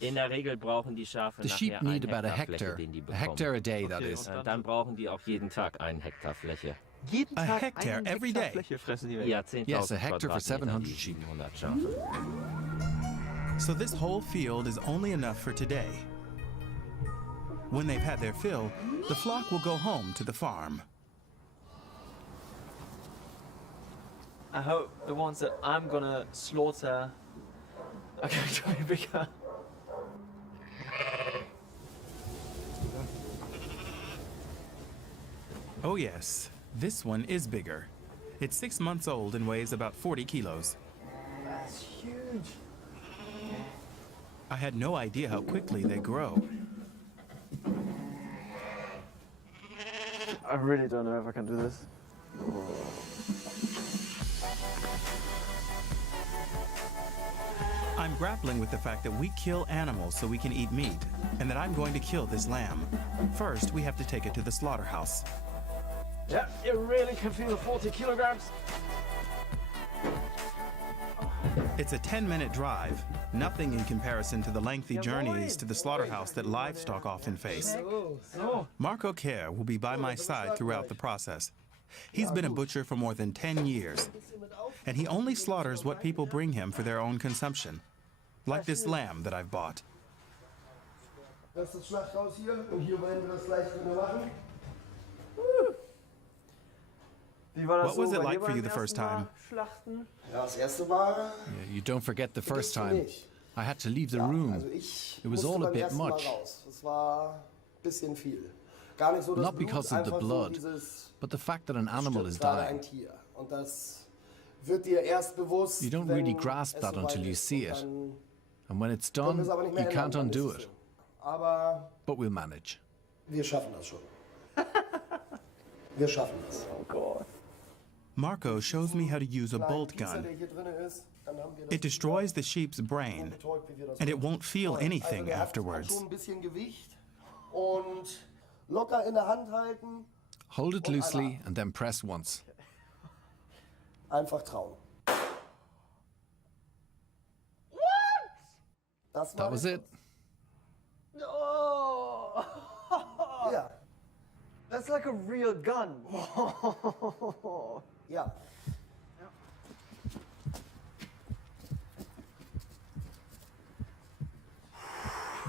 In der Regel brauchen die Schafe The sheep nachher need einen about Hektar Fläche, den die a hectare bekommen. a day, that is. Dann brauchen die auch jeden Tag einen Hektar Fläche. Jeden A Tag hectare einen every Hektar day. Fläche fressen die weg. Ja, 10.000 Yes, a hectare for Quadratmeter, 700 die sheep. 700 Schafe. So this whole field is only enough for today. When they've had their fill, the flock will go home to the farm. I hope the ones that I'm gonna slaughter are going to be bigger. Oh yes, this one is bigger. It's 6 months old and weighs about 40 kilos. That's huge. I had no idea how quickly they grow. I really don't know if I can do this. I'm grappling with the fact that we kill animals so we can eat meat, and that I'm going to kill this lamb. First, we have to take it to the slaughterhouse. Yeah, you really can feel the 40 kilograms. It's a 10-minute drive, nothing in comparison to the lengthy journeys to the slaughterhouse that livestock often face. Marco Kerr will be by my side throughout the process. He's been a butcher for more than 10 years, and he only slaughters what people bring him for their own consumption, like this lamb that I've bought. Das ist das Schlachthaus hier und hier wollen wir das gleich wieder machen. What was it like for you the first time? Ja, das erste war. You don't forget the first time. I had to leave the room. Also ich It was musste all a beim bit ersten Mal much. raus. Das war ein bisschen viel. Gar nicht so das Not Blut, because of the einfach blood, so dieses but the fact that an animal is stirbt gerade dying. ein Tier. Und das wird dir erst bewusst, You don't wenn really grasp es that soweit until you ist. see Und it. dann And when it's können done, wir es aber nicht mehr you ändern, can't dann ist undo es it. so. Aber But we'll manage. wir schaffen das schon. Wir schaffen das. Oh God. Marco shows me how to use a bolt Kleinen Gießer, gun. der hier drin ist, dann haben wir das It destroys the sheep's brain, betäubt, wie wir das and it machen. won't feel Also anything der hat afterwards. schon ein bisschen Gewicht und locker in der Hand halten, Hold it loosely and then press once. einfach trauen. Das That was it. Oh! Ja, That's like a real gun. ja.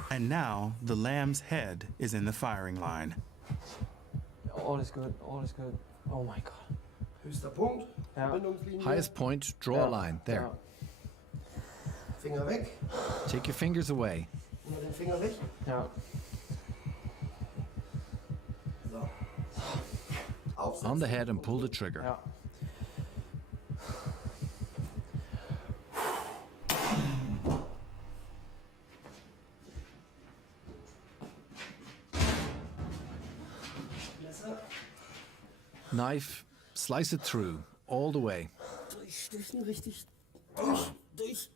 And now the lamb's head is in the firing line. All is good. All is good. Oh my God. Höchster Punkt, Ja. Bindungslinie, Highest point, draw a line. There. Finger weg, Take your fingers away. nur den Finger weg. Ja. So. Aufsetzen. On the head and pull the trigger. Ja. Messer. Knife, slice it through, all the way. Durchstechen, richtig. Durch.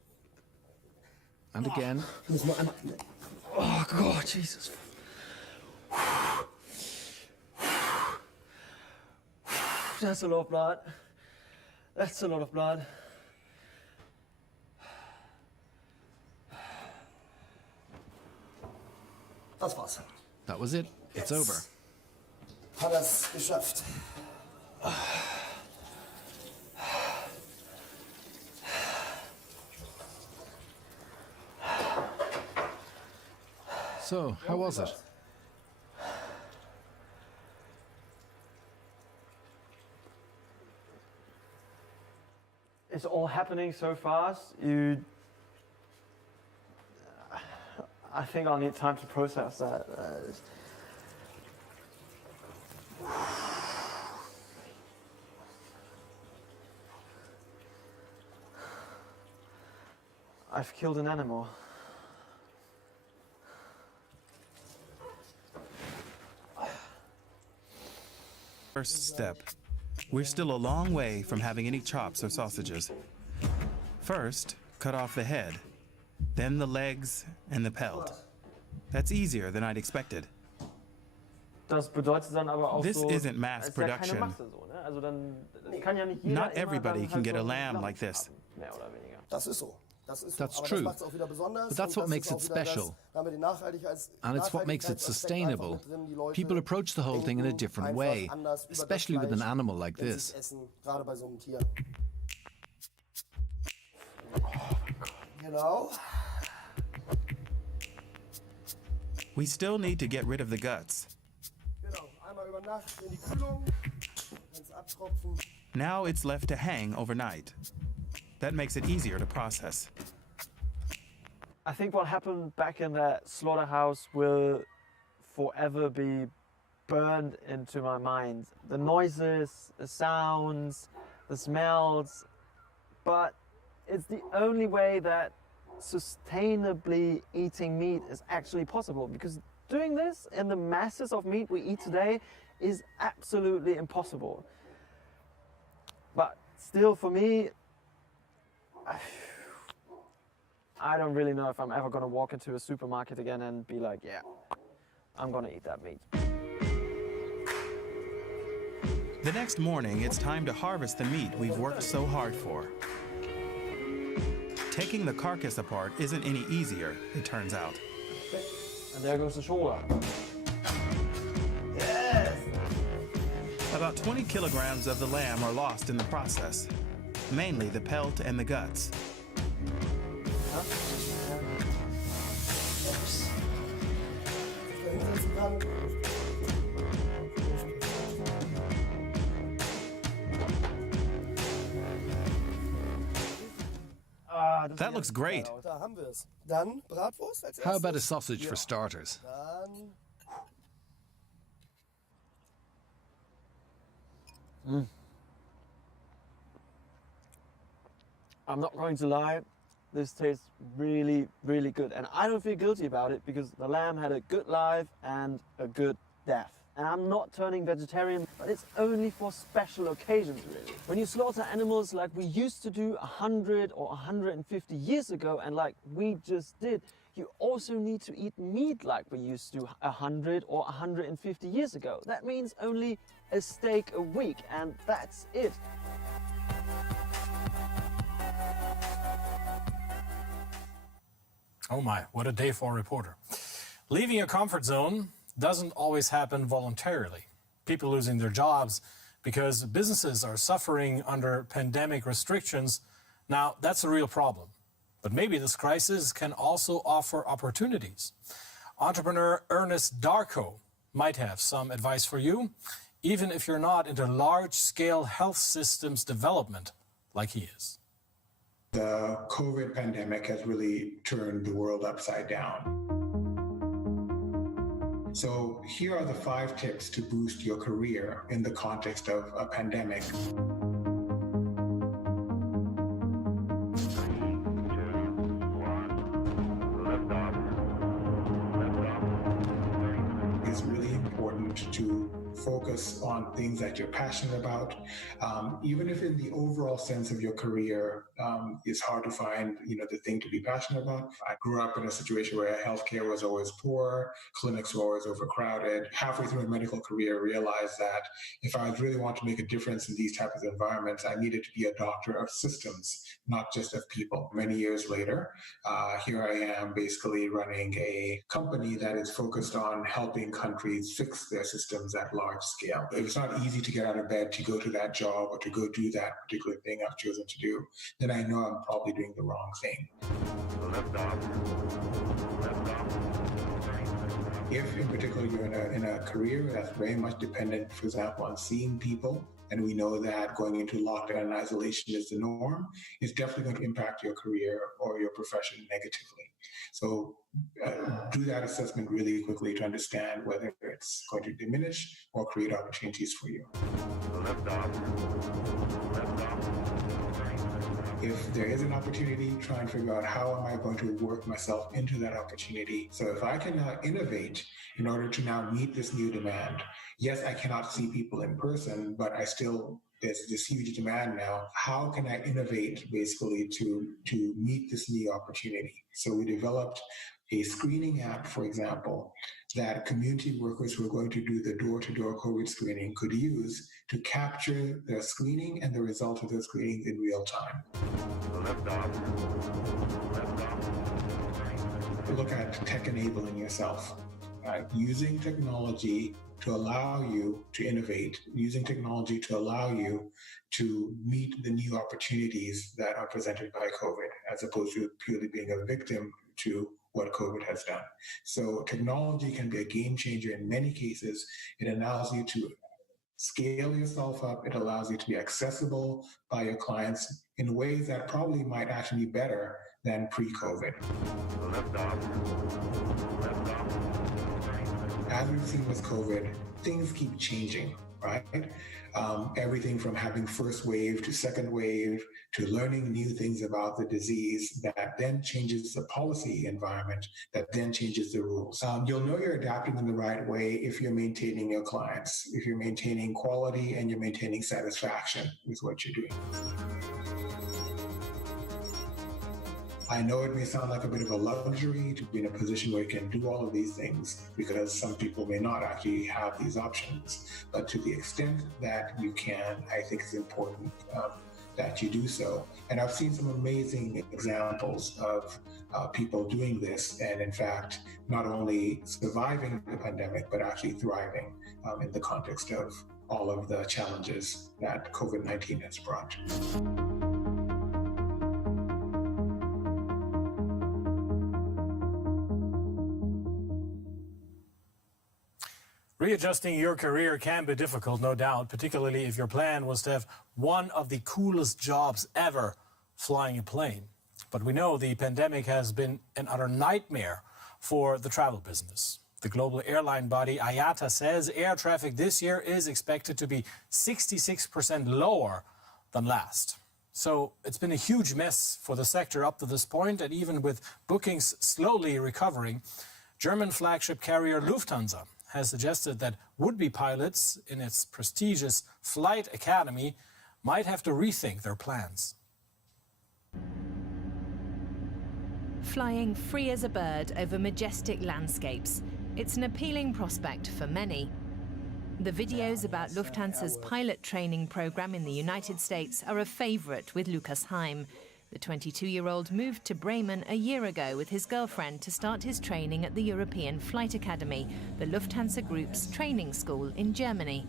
And again. Muss man anmachen. Oh God, Jesus. That's a lot of blood. That's a lot of blood. Das war's. That was it. It's over. Hat er's geschafft. So, how was it? It's all happening so fast. I think I'll need time to process that. I've killed an animal. First step. We're still a long way from having any chops or sausages. First, cut off the head, then the legs and the pelt. That's easier than I'd expected. Das bedeutet dann aber auch This so, isn't mass es ist ja keine production. Masse so, ne? Also dann kann ja nicht jeder Not immer everybody dann can halt get so a ein lamb Lamm like this. haben, mehr oder weniger. Das ist so. Das ist That's so, aber true. das macht's auch wieder besonders. But that's Und what das makes ist auch it wieder das, special. da haben wir den And it's what makes it Nachhaltigkeitsaspekt einfach sustainable. mit drin. Die Leute People approach the whole thing in a denken different einfach way, anders über das especially with an Fleisch, animal like wenn sie es this. essen, gerade bei so einem Tier. Genau. We still need to get rid of the guts. Genau. Einmal über Nacht in die Kühlung, ganz abtropfen. Now it's left to hang overnight. That makes it easier to process. I think what happened back in that slaughterhouse will forever be burned into my mind. The noises, the sounds, the smells, but it's the only way that sustainably eating meat is actually possible, because doing this in the masses of meat we eat today is absolutely impossible. But still, for me, I don't really know if I'm ever going to walk into a supermarket again and be like, yeah, I'm going to eat that meat. The next morning, it's time to harvest the meat we've worked so hard for. Taking the carcass apart isn't any easier, it turns out. And there goes the shoulder. About 20 kilograms of the lamb are lost in the process, mainly the pelt and the guts. That looks great. Da haben wir es. Dann Bratwurst als erstes. How about a sausage for starters? Dann I'm not going to lie, this tastes really, really good. And I don't feel guilty about it because the lamb had a good life and a good death. And I'm not turning vegetarian, but it's only for special occasions, really. When you slaughter animals like we used to do 100 or 150 years ago, and like we just did, you also need to eat meat like we used to 100 or 150 years ago. That means only a steak a week, and that's it. Oh my, what a day for a reporter. Leaving your comfort zone doesn't always happen voluntarily. People losing their jobs because businesses are suffering under pandemic restrictions. Now, that's a real problem. But maybe this crisis can also offer opportunities. Entrepreneur Ernest Darko might have some advice for you, even if you're not into large-scale health systems development like he is. The COVID pandemic has really turned the world upside down. So here are the 5 tips to boost your career in the context of a pandemic. It's really important to focus on things that you're passionate about. Even if in the overall sense of your career, it's hard to find, the thing to be passionate about. I grew up in a situation where healthcare was always poor, clinics were always overcrowded. Halfway through my medical career, I realized that if I really want to make a difference in these types of environments, I needed to be a doctor of systems, not just of people. Many years later, here I am basically running a company that is focused on helping countries fix their systems at large scale. If it's not easy to get out of bed to go to that job or to go do that particular thing I've chosen to do, then I know I'm probably doing the wrong thing. If in particular you're in a career that's very much dependent, for example, on seeing people, and we know that going into lockdown and isolation is the norm, it's definitely going to impact your career or your profession negatively. So do that assessment really quickly to understand whether it's going to diminish or create opportunities for you. If there is an opportunity, try and figure out how am I going to work myself into that opportunity. So if I can now innovate in order to now meet this new demand, yes, I cannot see people in person, but there's this huge demand now. How can I innovate basically to meet this new opportunity? So we developed a screening app, for example, that community workers who are going to do the door-to-door COVID screening could use to capture their screening and the result of their screening in real time. Look at tech enabling yourself, using technology to allow you to innovate, using technology to allow you to meet the new opportunities that are presented by COVID, as opposed to purely being a victim to what COVID has done. So technology can be a game changer in many cases. It allows you to scale yourself up. It allows you to be accessible by your clients in ways that probably might actually be better than pre-COVID. As we've seen with COVID, things keep changing, right? Everything from having first wave to second wave to learning new things about the disease that then changes the policy environment, that then changes the rules. You'll know you're adapting in the right way if you're maintaining your clients, if you're maintaining quality and you're maintaining satisfaction with what you're doing. I know it may sound like a bit of a luxury to be in a position where you can do all of these things because some people may not actually have these options. But to the extent that you can, I think it's important that you do so. And I've seen some amazing examples of people doing this and in fact, not only surviving the pandemic, but actually thriving in the context of all of the challenges that COVID-19 has brought. Readjusting your career can be difficult, no doubt, particularly if your plan was to have one of the coolest jobs ever, flying a plane. But we know the pandemic has been an utter nightmare for the travel business. The global airline body IATA says air traffic this year is expected to be 66% lower than last. So it's been a huge mess for the sector up to this point, and even with bookings slowly recovering, German flagship carrier Lufthansa has suggested that would-be pilots in its prestigious flight academy might have to rethink their plans. Flying free as a bird over majestic landscapes. It's an appealing prospect for many. The videos about Lufthansa's pilot training program in the United States are a favorite with Lukas Heim. The 22-year-old moved to Bremen a year ago with his girlfriend to start his training at the European Flight Academy, the Lufthansa Group's training school in Germany.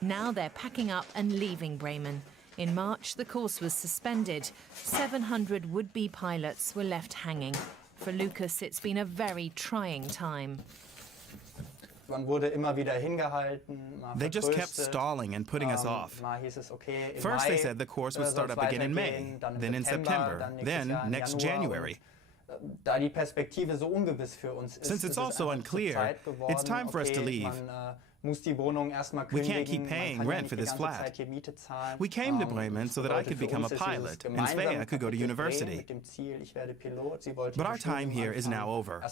Now they're packing up and leaving Bremen. In March, the course was suspended. 700 would-be pilots were left hanging. For Lukas, it's been a very trying time. They just kept stalling and putting us off. First they said the course would start up again in May, then in September, then next January. Since it's all so unclear, it's time for us to leave. We can't keep paying rent for this flat. We came to Bremen so that I could become a pilot and Svea could go to university. But our time here is now over.